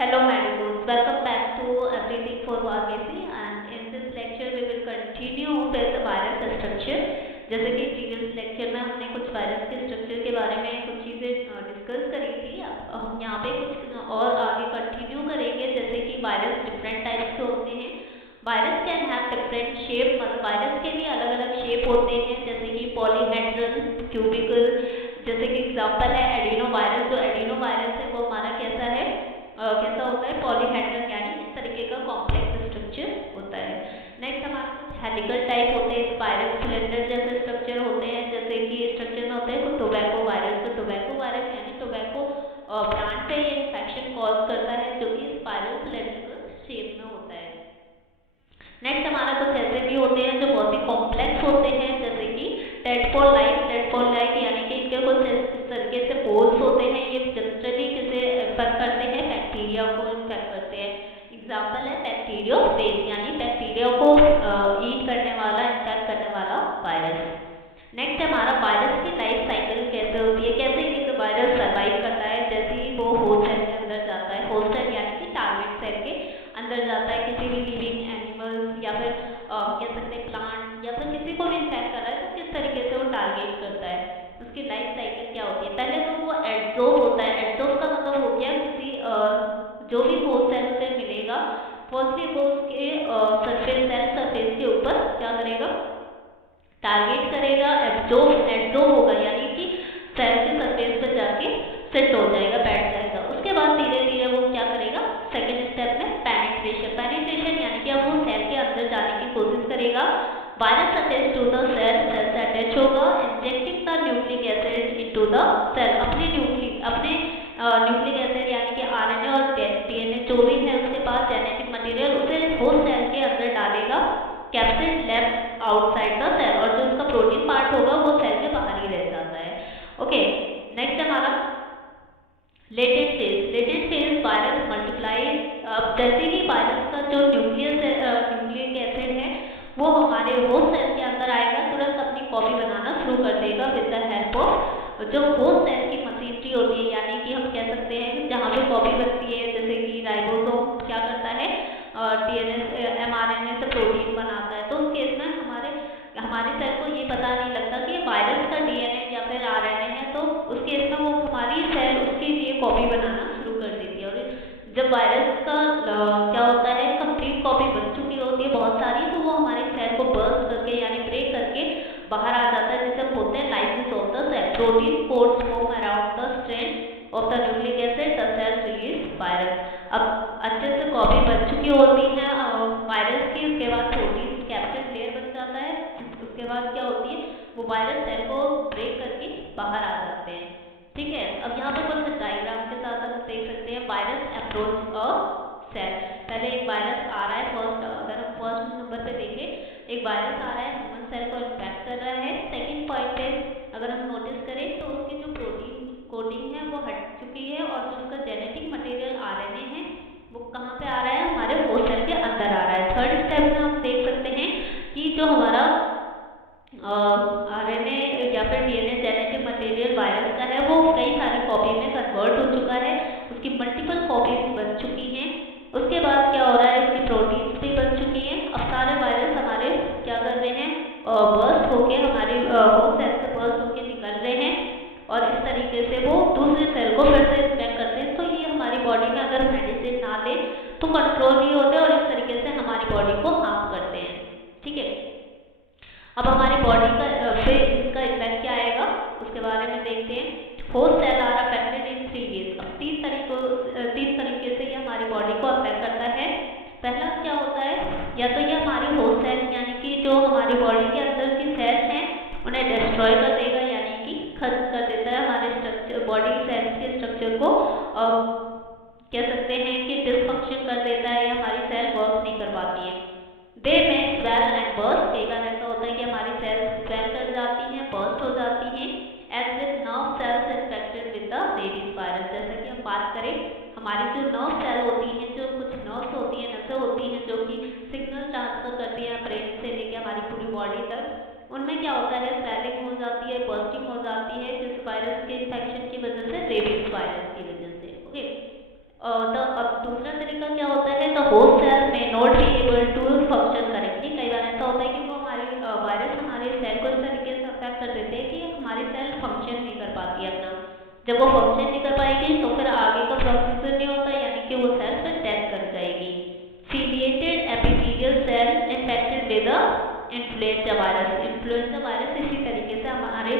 Hello my dears, welcome back to Everything for Pharmacy and in this lecture we will continue with the virus structure। जैसे कि previous lecture में हमने कुछ virus के structure के बारे में कुछ चीज़ें डिस्कस करी थी। अब हम यहाँ पे कुछ और आगे कंटिन्यू करेंगे। जैसे कि वायरस डिफरेंट टाइप्स के होते हैं। Virus can have different shape, मतलब वायरस के भी अलग अलग शेप होते हैं, जैसे कि पॉलीहेड्रल, क्यूबिकल। जैसे कि एग्जाम्पल है एडिनो वायरस। जो एडिनो वायरस है वो हमारा कैसा है, कैसा होता है, पॉलीहेड्रल, यानी इस तरीके का कॉम्प्लेक्स स्ट्रक्चर होता है। नेक्स्ट हमारे कुछ हेलिकल टाइप होते हैं, स्पाइरल सिलेंडर जैसे स्ट्रक्चर होते हैं। जैसे कि स्ट्रक्चर में होता है कुछ टोबैको वायरस। तो टोबैको वायरस यानी टोबैको प्लांट पे ये इन्फेक्शन कॉज करता है, जो कि स्पाइरल सिलेंडर शेप में होता है। नेक्स्ट हमारा कुछ ऐसे भी होते हैं जो बहुत ही कॉम्प्लेक्स होते हैं, जैसे कि टेडपोल लाइक यानी कि इनके कुछ इस तरीके से पोल्स होते हैं। ये जनरली किसे इन्फेक्ट करते हैं, बैक्टीरिया को इन्फेक्ट करते हैं। एग्जाम्पल है बैक्टीरियोफेज, यानी बैक्टीरिया को ईट करने वाला, इन्फेक्ट करने वाला वायरस। नेक्स्ट हमारा वायरस की लाइफ साइकिल कैसे होती है, कैसे एक वायरस सर्वाइव करता है। जैसे ही वो होस्ट सेल के अंदर जाता है, होस्ट सेल यानी कि टारगेट सेल के अंदर जाता है, किसी भी लिविंग एनिमल्स या फिर कह सकते हैं प्लांट या फिर किसी को भी इन्फेक्ट कर रहा है, तो किस तरीके से वो टारगेट करता है, उसकी लाइफ साइकिल क्या होती है। पहले तो वो एड्सोप होता है। एड्सोप का मतलब हो गया किसी जो भी होस्ट सेल से मिलेगा, फर्स्टली वो उसके सरफेस के ऊपर क्या करेगा, टारगेट करेगा। एड्सोप होगा यानी कि सेल के सरफेस पर जाके सेट हो जाएगा, बैठ जाएगा। उसके बाद धीरे धीरे वो क्या करेगा, सेकेंड स्टेप में पेनिट्रेशन यानी कि अब वो सेल के अंदर जाने की कोशिश करेगा। Virus attach to the cell से अटैच होगा, injecting the nucleic acid into the cell. अपने न्यूक्लिक एसिड यानी कि आरएनए और डीएनए जो भी है उसके पास जेनेटिक मटेरियल, उसे होस्ट सेल के अंदर डालेगा। Capsid left outside the cell, और जो उसका प्रोटीन पार्ट होगा वो सेल के बाहर ही रह जाता है। ओके, नेक्स्ट हमारा लेटेंट फेज वायरस मल्टीप्लाई। अब जैसे ही वायरस का जो न्यूक्लिक एसिड है वो हमारे होस्ट सेल के अंदर आएगा, तुरंत अपनी कॉपी बनाना शुरू कर देगा विद द हेल्प ऑफ जो होस्ट सेल की मशीनरी होती है। यानी कि हम कह सकते हैं जहाँ पे कॉपी बनती है, जैसे कि राइबोसोम क्या करता है, डीएनए एमआरएनए से प्रोटीन बनाता है। तो उस केस में हमारे सेल को ये पता नहीं लगता कि वायरस का डीएनए या फिर आरएनए है, तो उस केस में वो हमारी सेल उसके लिए कॉपी बनाना शुरू कर देती है। और जब वायरस का क्या होता है, कंप्लीट कॉपी बन चुकी होती है बहुत सारी, तो वो हमारे सेल को बर्स्ट करके यानी ब्रेक करके बाहर आ जाता है, जिसे बोलते हैं lysis of the cell. Protein coats move around the strand of the nucleic acid, the cell release virus. अब अच्छे से कॉपी बन चुकी होती है वायरस की, उसके बाद प्रोटीन कैप्सिड लेयर बन जाता है। उसके बाद क्या होती है, वो वायरस सेल को ब्रेक करके बाहर आ जाते हैं। ठीक है, अब यहाँ पे कुछ डायग्राम के साथ हम देख सकते हैं वायरस अप्रोच अ सेल। पहले एक वायरस आ रहा है, अगर हम फर्स्ट नंबर पे देखें, एक वायरस आ रहा है, ह्यूमन सेल को इन्फेक्ट कर रहा है। सेकेंड पॉइंट पे अगर हम नोटिस करें तो उसकी जो प्रोटीन कोटिंग है वो हट चुकी है, और जो उसका जेनेटिक मटेरियल आरएनए है वो कहाँ पे आ रहा है, हमारे होस्ट सेल के अंदर आ रहा है। थर्ड स्टेप में हम देख सकते हैं कि जो हमारा आरएनए या फिर डीएनए जेनेटिक मटेरियल वायरस का है वो कई सारी कॉपी में कन्वर्ट हो चुका है, उसकी मल्टीपल कॉपीज बन चुकी हैं। उसके बाद क्या हो रहा है, उसकी प्रोटीन्स भी बन चुकी हैं। अब सारे वायरस हमारे क्या कर रहे हैं, बर्स्ट होके हमारे होस्ट सेल से बर्स्ट होके निकल रहे हैं, और इस तरीके से वो दूसरे सेल को फिर से इन्फेक्ट करते हैं। तो ये हमारी बॉडी में अगर मेडिसिन ना ले तो कंट्रोल नहीं होते, और इस तरीके से हमारी बॉडी को हार्म करते हैं। ठीक है, अब हमारी बॉडी का फिर इसका इफेक्ट क्या आएगा उसके बारे में देखते हैं। Host cell are affected in 3 ways. अब 3 तरीके से ये हमारी बॉडी को अफेक्ट करता है। पहला क्या होता है, या तो ये हमारी होस्ट सेल यानी कि जो हमारी बॉडी के अंदर की सेल्स हैं उन्हें डिस्ट्रॉय कर देगा, यानी कि खत्म कर देता है हमारे स्ट्रक्चर, बॉडी सेल्स के स्ट्रक्चर को कह सकते हैं कि डिसफंक्शन कर देता है, या हमारी सेल वर्क नहीं कर पाती है। दे में स्वेल एंड बर्स्ट, कई बार ऐसा होता है कि हमारी सेल्स स्वेल कर जाती हैं, बर्स्ट हो जाती हैं। As with nerve cells infected with the rabies virus. जैसे कि हम बात करें, हमारी जो नर्व सेल होती हैं, जो कुछ नर्व्स होती हैं, नसें होती हैं जो कि सिग्नल ट्रांसफर करती हैं ब्रेन से लेके हमारी पूरी बॉडी तक, उनमें क्या होता है, स्वेलिंग हो जाती है, बर्स्टिंग हो जाती है, जिस वायरस के इन्फेक्शन की वजह से, रेबीज वायरस की वजह से। ओके, दूसरा तरीका क्या होता है, the host cell may not be able to function correctly. कई बार ऐसा होता है कि वो हमारी वायरस हमारे सेल को इस तरीके से अफेक्ट कर देते हैं कि हमारी सेल फंक्शन नहीं कर पाती है अपना। जब वो फंक्शन नहीं कर पाएगी तो फिर आगे का प्रोसीजर नहीं होता, यानी कि वो सेल फिर डेथ कर जाएगी। Ciliated epithelial cell infected with influenza virus. Influenza virus इसी तरीके से हमारे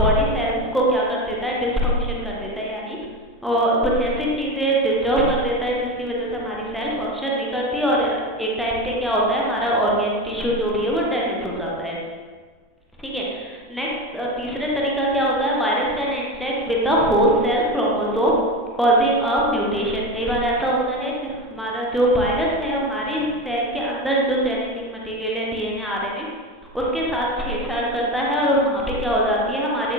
बॉडी सेल्स को क्या कर देता है, डिसफंक्शन कर देता है, यानी कुछ ऐसी चीज़ें डिस्टर्ब कर देता है जिसकी वजह से हमारी सेल फंक्शन नहीं करती और एक टाइम पे क्या होता है, हमारा ऑर्गेन टिश्यू जो भी है वो डैमेज हो जाता है। ठीक है, नेक्स्ट तीसरे तरीका क्या होता है, virus can interact with the host cell chromosome causing a mutation. कई बार ऐसा होता है कि हमारा जो वायरस है हमारी सेल के अंदर जो जेनेटिक मटेरियल है, डीएनए आरएनए, उसके साथ छेड़छाड़ करता है और वहाँ पे क्या हो जाती है, हमारे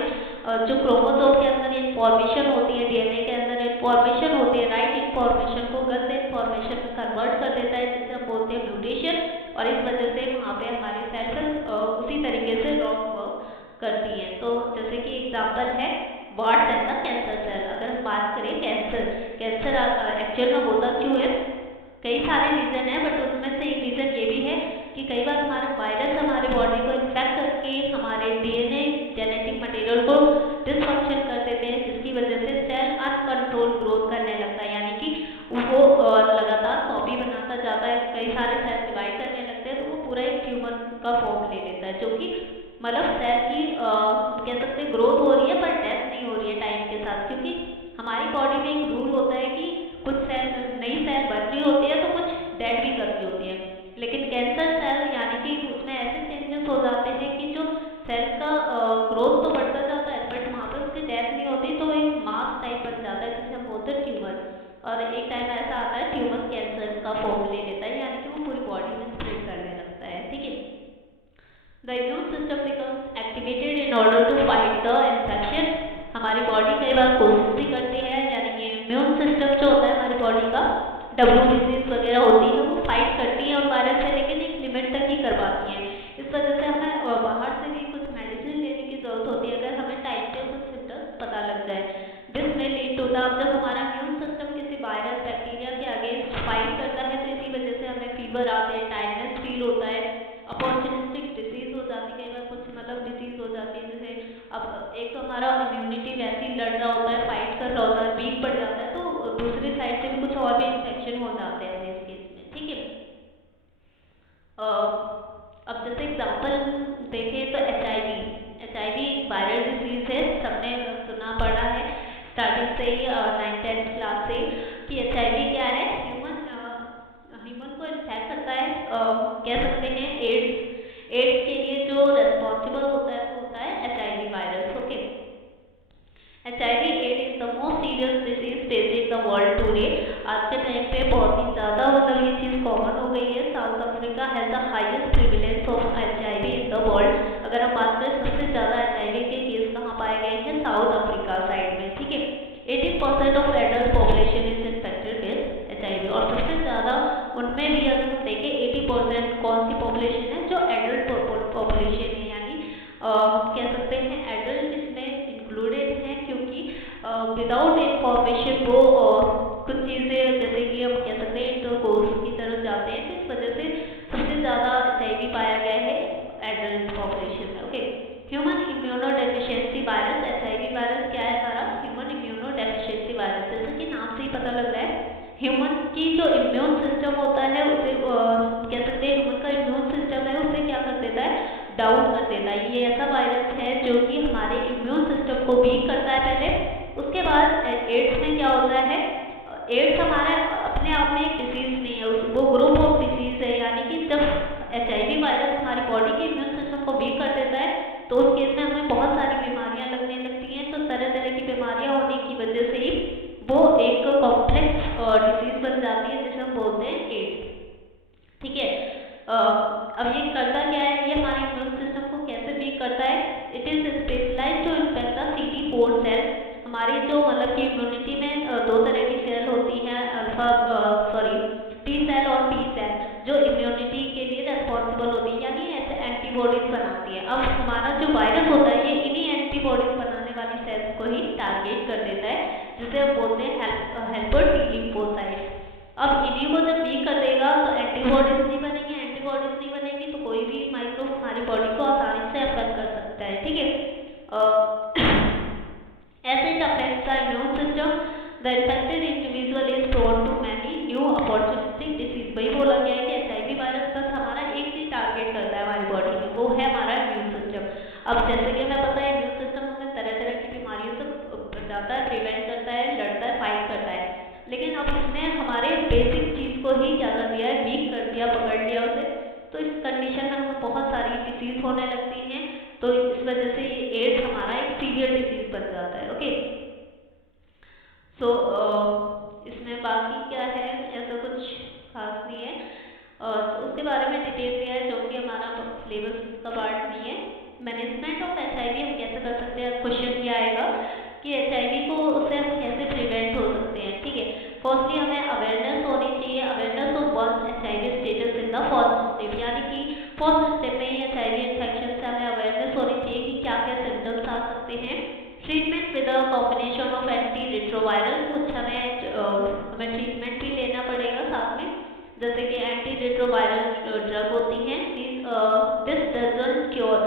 जो क्रोमोसोम के अंदर इंफॉर्मेशन होती है, डीएनए के अंदर इंफॉर्मेशन होती है, राइट इंफॉर्मेशन को गलत इंफॉर्मेशन में कन्वर्ट कर देता है, जिसे हम बोलते हैं म्यूटेशन। और इस वजह से वहाँ पे हमारी सेल्स उसी तरीके से रॉन्ग वर्क करती हैं। तो जैसे कि एग्जाम्पल है warts and the cancer cell. अगर हम बात करें कैंसर एक्चुअल में होता क्यों है, कई सारे रीज़न है, बट उसमें से एक रीज़न ये भी है कि कई बार हमारा वायरस हमारे बॉडी को इन्फेक्ट करके हमारे डीएनए जेनेटिक मटेरियल को डिसफंक्शन कर देते हैं, जिसकी वजह से सेल अनकंट्रोल ग्रोथ करने लगता है, यानी कि वो लगातार कॉपी बनाता जाता है, कई सारे सेल डिवाइड करने लगते हैं, तो वो पूरा एक ट्यूमर का फॉर्म ले लेता है, जो कि मतलब सेल की कह सकते हैं ग्रोथ हो रही है पर डेथ नहीं हो रही है टाइम के साथ। क्योंकि हमारी बॉडी में एक रूल होता है कि कुछ सेल नई सेल बन रही होती है तो कुछ डेड भी कर रही होती है, लेकिन कैंसर सेल यानी कि उसमें ऐसे चेंजेस हो जाते हैं कि जो सेल का ग्रोथ तो बढ़ता जाता है बट वहाँ पर उसकी डेथ नहीं होती, तो एक मास टाइप बन जाता है जिसे हम बोलते हैं ट्यूमर। और एक टाइम ऐसा आता है ट्यूमर कैंसर का फॉर्म ले लेता है, यानी कि वो पूरी बॉडी में स्प्रेड करने लगता है। ठीक है, the immune system becomes activated in order to fight the infection. हमारी बॉडी कई बार कोशिश भी करती है, यानी कि इम्यून सिस्टम जो होता है हमारी बॉडी का, डब्ल्यू डिजीज वगैरह होती है, वो फाइट करती है और वायरस से, लेकिन एक लिमिट तक ही कर पाती है। इस वजह से हमें बाहर से भी कुछ मेडिसिन लेने की जरूरत होती है अगर हमें टाइम पे कुछ सिम्टम्स पता लग जाए। दिस में लीड टू द, जब हमारा इम्यून सिस्टम किसी वायरस बैक्टीरिया के अगेंस्ट फाइट करता है तो इसी वजह से हमें फीवर आते हैं, टायर्डनेस फील होता है, अपॉर्चुनिस्टिक डिजीज हो जाती है, कई बार कुछ मतलब डिजीज हो जाती है, जैसे अब एक तो हमारा इम्यूनिटी वैसे ही लड़ रहा होता है, फाइट कर रहा होता है, वीक पड़ जाता है, तो दूसरी साइड से भी कुछ और भी इन्फेक्शन हो जाते हैं इस केस में। ठीक है, अब जैसे एग्जांपल देखें तो एचआईवी एक वायरल डिजीज है, सबने सुना पड़ा है स्टार्टिंग से ही 9th-10th क्लास से कि एचआईवी क्या है, ह्यूमन को इन्फेक्ट करता है। कह सकते हैं एड्स के लिए जो रेस्पॉन्सिबल होता है वो होता है HIV virus. Okay, HIV AIDS is the most serious disease facing the world today. आज के टाइम पे बहुत ही ज़्यादा मतलब ये चीज़ कॉमन हो गई है। South Africa has the highest prevalence of HIV in the world. अगर हम बात करें सबसे ज़्यादा एचआईवी के केस कहाँ पाए गए हैं, साउथ अफ्रीका साइड में। ठीक है, 80% of adult population is infected with HIV, और सबसे ज़्यादा उनमें भी अगर हम देखें 80% कौन सी पॉपुलेशन है, जो एडल्ट पॉपुलेशन है, यानी कह सकते हैं एडल्ट इसमें इंक्लूडेड हैं, क्योंकि विदाउट इंफॉर्मेशन वो कुछ चीज़ें जैसे कि हम कह सकते हैं इंटरकोर्स की तरफ जाते हैं, तो इस वजह से सबसे ज़्यादा एचआईवी पाया गया है एडल्ट पॉपुलेशन में। Okay, human immunodeficiency virus, HIV virus क्या है सारा, ह्यूमन इम्यूनोडेफिशिएंसी वायरस। जैसे कि नाम से ही पता लग रहा है, ह्यूमन की जो इम्यून सिस्टम होता है उसे कह सकते हैं ह्यूमन का इम्यून सिस्टम है उसे क्या कर देता है, डाउन कर देता है। ये ऐसा वायरस है जो कि हमारे इम्यून सिस्टम को वीक करता है पहले, उसके बाद एड्स में क्या होता है, एड्स हमारा अपने आप में एक डिजीज नहीं है, वो ग्रुप ऑफ डिजीज है, यानी कि जब एचआईवी वायरस हमारी बॉडी के इम्यून सिस्टम को वीक कर देता है तो उस केस में हमें बहुत सारी बीमारियां लगने लगती हैं। तो तरह तरह की बीमारियां होने की वजह से ही वो एक कॉम्प्लेक्स डिजीज बन जाती है जिसे हम बोलते हैं एड्स। ठीक है, अब ये करता क्या है, ये हमारे इम्यून सिस्टम को कैसे वीक करता है, it is specialised to infect the CD4 cell. हमारी जो मतलब कि इम्यूनिटी में दो तरह की सेल होती हैं, टी सेल और टी सेल, जो इम्यूनिटी के लिए रेस्पॉन्सिबल होती है, यानी ऐसे एंटीबॉडीज बनाती है। अब हमारा जो वायरस होता है ये इन्हीं एंटीबॉडीज बनाने वाली सेल्स को ही टारगेट कर देता है, जिसे हम बोलते हैं हेल्पर T लिम्फोसाइट्स। एंटीबॉडीज नहीं बनेंगी, एंटीबॉडीज नहीं बनेंगी तो कोई भी माइक्रोब हमारी बॉडी को आसानी से अफेक्ट कर सकता है, ठीक है। As it affects the immune system, the infected individual is prone to many new opportunistic disease। वही बोला गया है कि HIV वायरस बस हमारा एक ही टारगेट करता है हमारी बॉडी में, वो है हमारा इम्यून सिस्टम। अब जैसे कि हमें पता है इम्यून सिस्टम हमें तरह तरह की बीमारियों से बचाता है, प्रिवेंट करता है, लड़ता है, फाइट करता है, लेकिन अब इसने हमारे बेसिक चीज़ को ही ज़्यादा दिया है, वीक कर दिया, पकड़ लिया उसे, तो इस कंडीशन में हमें बहुत सारी डिसीज होने लगती हैं। तो इस वजह से ये एड्स हमारा एक सीवियर डिसीज बन जाता है, ओके। सो इसमें बाकी क्या है, ऐसा कुछ खास नहीं है। तो उसके बारे में डिटेल दिया है जो कि हमारा सिलेबस का पार्ट नहीं है। मैनेजमेंट ऑफ HIV हम कैसे कर सकते हैं, क्वेश्चन ये आएगा कि HIV को उससे हम कैसे प्रिवेंट हो सकते हैं, ठीक है। फर्स्टली हमें अवेयरनेस होनी चाहिए, awareness of one's HIV status in the first step, यानी कि फर्स्ट स्टेप में ही HIV इन्फेक्शन से हमें अवेयरनेस होनी चाहिए कि क्या क्या सिम्टम्स आ सकते हैं। Treatment with a combination of anti retroviral, कुछ हमें ट्रीटमेंट भी लेना पड़ेगा साथ में, जैसे कि एंटी रिट्रोवायरल ड्रग होती हैं। दिस डजंट क्योर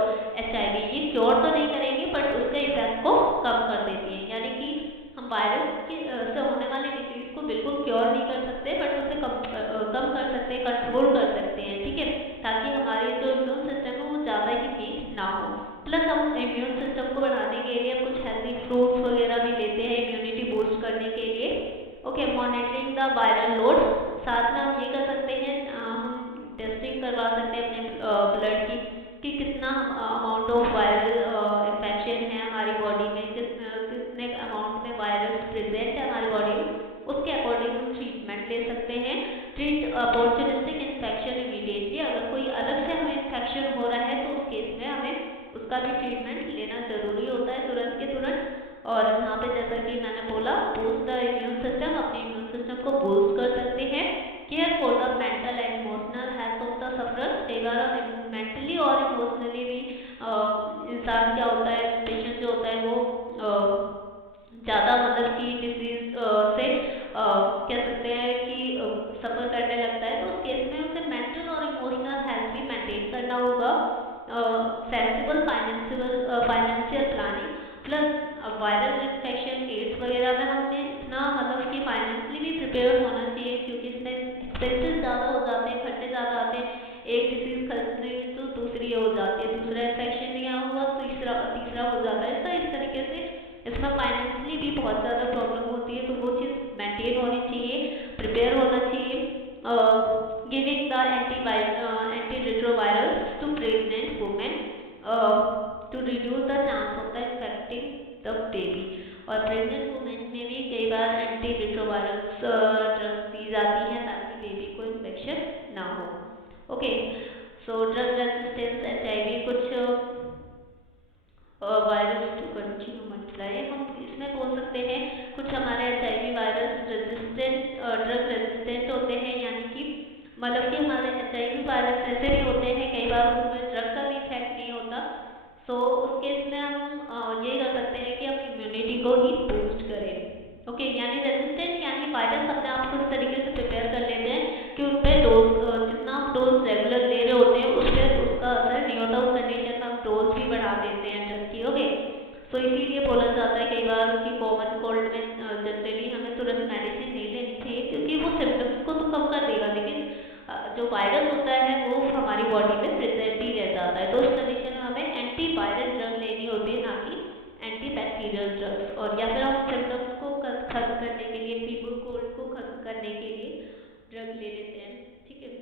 HIV, ये क्योर तो नहीं करेंगी बट उसके इफेक्ट को कम कर देती हैं, यानी कि हम वायरस से होने वाली डिसीज को बिल्कुल क्योर नहीं कर सकते बट उसे कम कर सकते हैं, कंट्रोल कर सकते हैं, ठीक है, ताकि हमारे जो इम्यून सिस्टम है वो ज़्यादा ही वीक ना हो। प्लस हम इम्यून सिस्टम को बढ़ाने के लिए कुछ हेल्दी फ्रूट्स वगैरह भी लेते हैं इम्यूनिटी बूस्ट करने के लिए, okay. Monitoring the viral load, साथ में हम ये कर सकते हैं, हम टेस्टिंग करवा सकते हैं अपने ब्लड की कि कितना अमाउंट ऑफ वायरल इन्फेक्शन है हमारी बॉडी में, कितने अमाउंट में वायरस प्रेजेंट है हमारी बॉडी में, उसके अकॉर्डिंग हम ट्रीटमेंट ले सकते हैं। ट्रीट अपॉर्चुनिस्टिक इन्फेक्शन इमीडिएटली, अगर कोई अलग से हमें इन्फेक्शन हो रहा है तो उस केस में हमें उसका भी ट्रीटमेंट लेना जरूरी होता है तुरंत के तुरंत। और यहाँ पे जैसा कि मैंने बोला, बूस्ट द इम्यून सिस्टम, अपने इम्यून सिस्टम को बूस्ट कर सकते हैं। Care for the mental and emotional health of the sufferer, कई बार मेंटली और इमोशनली भी इंसान क्या होता है, पेशेंट जो होता है वो ज़्यादा मतलब की डिसीज से कह सकते हैं कि सफ़र करने लगता है, तो उस केस में उसे मेंटल और इमोशनल हेल्थ भी मेंटेन करना होगा। Sensible financial planning, plus viral infection AIDS वगैरह में हमें इतना मतलब कि फाइनेंशियली भी प्रिपेयर होना चाहिए, क्योंकि इसमें एक्सपेंसेस ज़्यादा हो जाते हैं, खर्चे ज़्यादा आते हैं। एक डिसीज़ खरीद रही तो दूसरी हो जाती है, दूसरा इन्फेक्शन नहीं हुआ तो तीसरा हो जाता है। तो इस तरीके से इसमें फाइनेंशियली भी बहुत ज़्यादा प्रॉब्लम होती है, तो वो चीज़ मेंटेन होनी चाहिए, प्रिपेयर होना चाहिए। Giving the antiretrovirals to pregnant women to reduce the chance of the infecting the baby, और प्रेग्नेंट वुमेन में भी कई बार एंटी रिट्रोवायरल्स ड्रग्स दी जाती हैं ताकि बेबी को इन्फेक्शन ना हो, okay. So drug resistance HIV, कुछ वायरस टू कंटिन्यू मल्टीप्लाई, हम इसमें बोल सकते हैं कुछ हमारे HIV virus resistant drug resistant होते हैं, यानी कि मतलब कि हमारे HIV वायरस ऐसे भी होते हैं कई बार उसमें ड्रग का भी इफेक्ट नहीं होता, तो उस केस में हम ये कर सकते हैं कि हम इम्यूनिटी को ही बूस्ट करें, ओके। यानी रेजिस्टेंट यानी वायरस अपने आप को इस तरीके से प्रिपेयर कर लेते हैं कि उन पर डोज, जितना हम डोज रेगुलर ले रहे होते हैं उस पर उसका असर नहीं होता, उस कंडीशन में हम डोज भी बढ़ा देते हैं ड्रग की, ओके। तो इसीलिए बोला जाता है कई बार कि कॉमन कोल्ड में जनरली हमें तुरंत मेडिसिन नहीं लेनी चाहिए, क्योंकि वो सिम्टम्स को तो कम कर देगा, लेकिन जो वायरस होता है वो हमारी बॉडी में प्रेजेंट ही रह जाता है। तो उस कंडीशन में हमें एंटीवायरल ड्रग लेनी होती है, ना कि एंटीबैक्टीरियल ड्रग्स, और या फिर हम सिम्टम्स को खत्म करने के लिए, फीवर कोल्ड को खत्म करने के लिए ड्रग ले लेते हैं, ठीक है।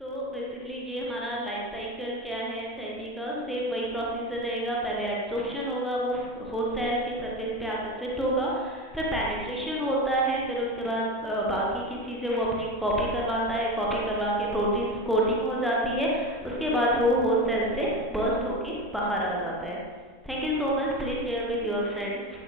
सो बेसिकली ये हमारा लाइफ साइकिल क्या है HIV का, सेम वही प्रोसीजर रहेगा। पहले एब्जॉर्प्शन होगा, वो होस्ट सेल के सरफेस पे आकर सेट होगा, फिर पेनिट्रेशन होता है, फिर उसके बाद बाकी की चीज़ें वो अपनी कॉपी करवाता है, कॉपी करवा के प्रोटीन कोडिंग हो जाती है, उसके बाद वो होस्ट सेल से बर्स्ट होकर बाहर आ जाता है। Thank you so much, please share with your friends.